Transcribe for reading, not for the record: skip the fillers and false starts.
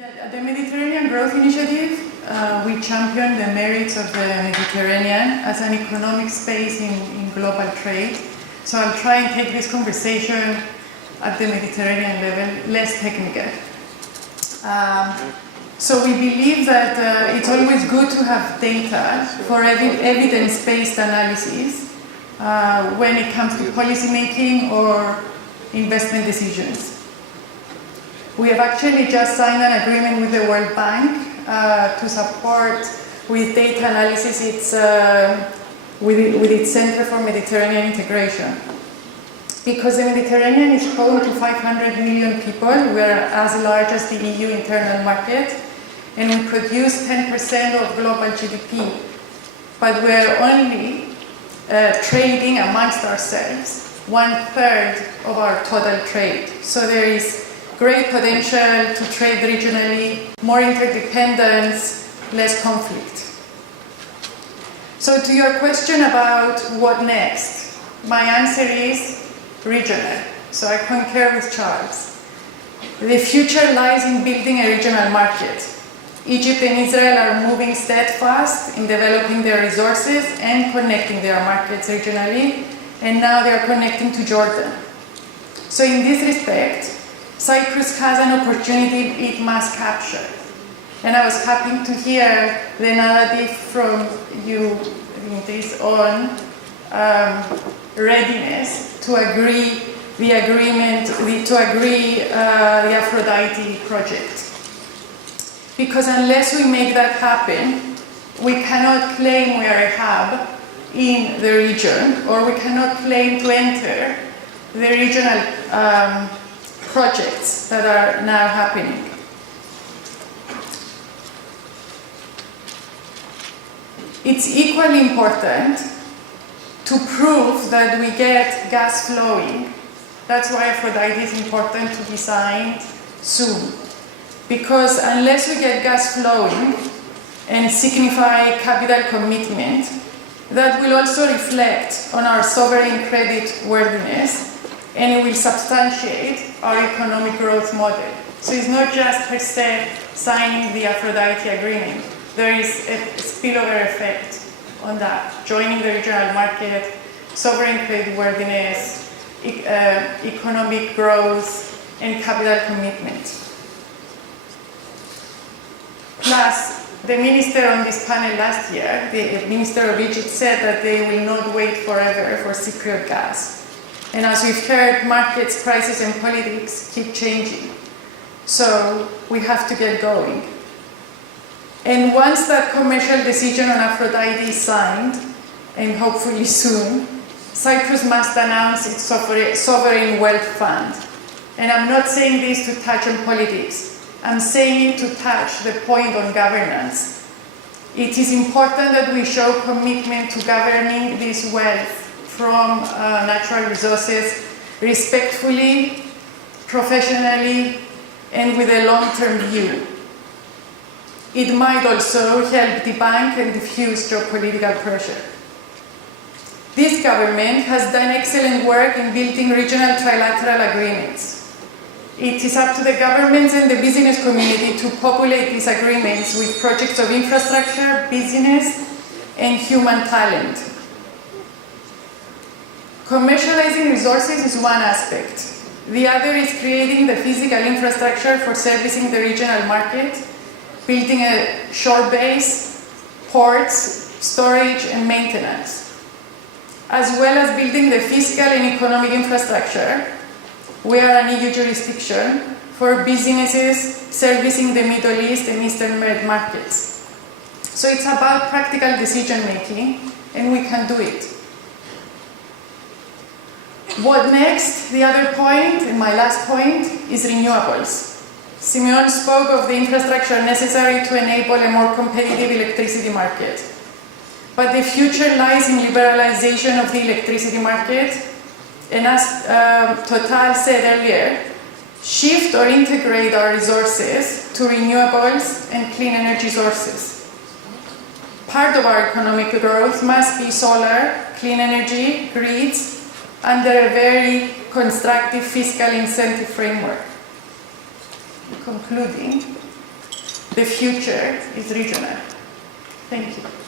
Yeah, the Mediterranean Growth Initiative, we champion the merits of the Mediterranean as an economic space in global trade. So I'll try and take this conversation at the Mediterranean level, less technical. So we believe that it's always good to have data for evidence-based analysis when it comes to policy making or investment decisions. We have actually just signed an agreement with the World Bank to support with data analysis with its Center for Mediterranean Integration. Because the Mediterranean is home to 500 million people, we are as large as the EU internal market, and we produce 10% of global GDP. But we are only trading amongst ourselves 1/3 of our total trade. So there is great potential to trade regionally, more interdependence, less conflict. So to your question about what next, my answer is regional. So I concur with Charles. The future lies in building a regional market. Egypt and Israel are moving steadfast in developing their resources and connecting their markets regionally, and now they are connecting to Jordan. So in this respect, Cyprus has an opportunity it must capture. And I was happy to hear the narrative from you on readiness to agree the Aphrodite project. Because unless we make that happen, we cannot claim we are a hub in the region, or we cannot claim to enter the regional projects that are now happening. It's equally important to prove that we get gas flowing. That's why Aphrodite is important to be signed soon. Because unless we get gas flowing and signify capital commitment, that will also reflect on our sovereign credit worthiness, and it will substantiate our economic growth model. So it's not just per se signing the Aphrodite agreement. There is a spillover effect on that, joining the regional market, sovereign credit worthiness, economic growth, and capital commitment. Plus, the minister on this panel last year, the minister of Egypt, said that they will not wait forever for Cypriot gas. And as we've heard, markets, prices, and politics keep changing. So we have to get going. And once that commercial decision on Aphrodite is signed, and hopefully soon, Cyprus must announce its sovereign wealth fund. And I'm not saying this to touch on politics. I'm saying it to touch the point on governance. It is important that we show commitment to governing this wealth from natural resources respectfully, professionally, and with a long-term view. It might also help debunk and diffuse geopolitical pressure. This government has done excellent work in building regional trilateral agreements. It is up to the governments and the business community to populate these agreements with projects of infrastructure, business, and human talent. Commercializing resources is one aspect. The other is creating the physical infrastructure for servicing the regional market, building a shore base, ports, storage, and maintenance, as well as building the physical and economic infrastructure. We are an EU jurisdiction for businesses servicing the Middle East and Eastern Med markets. So it's about practical decision making, and we can do it. What next? The other point, and my last point, is renewables. Simeon spoke of the infrastructure necessary to enable a more competitive electricity market. But the future lies in liberalization of the electricity market, and as Total said earlier, shift or integrate our resources to renewables and clean energy sources. Part of our economic growth must be solar, clean energy, grids, under a very constructive fiscal incentive framework. Concluding, the future is regional. Thank you.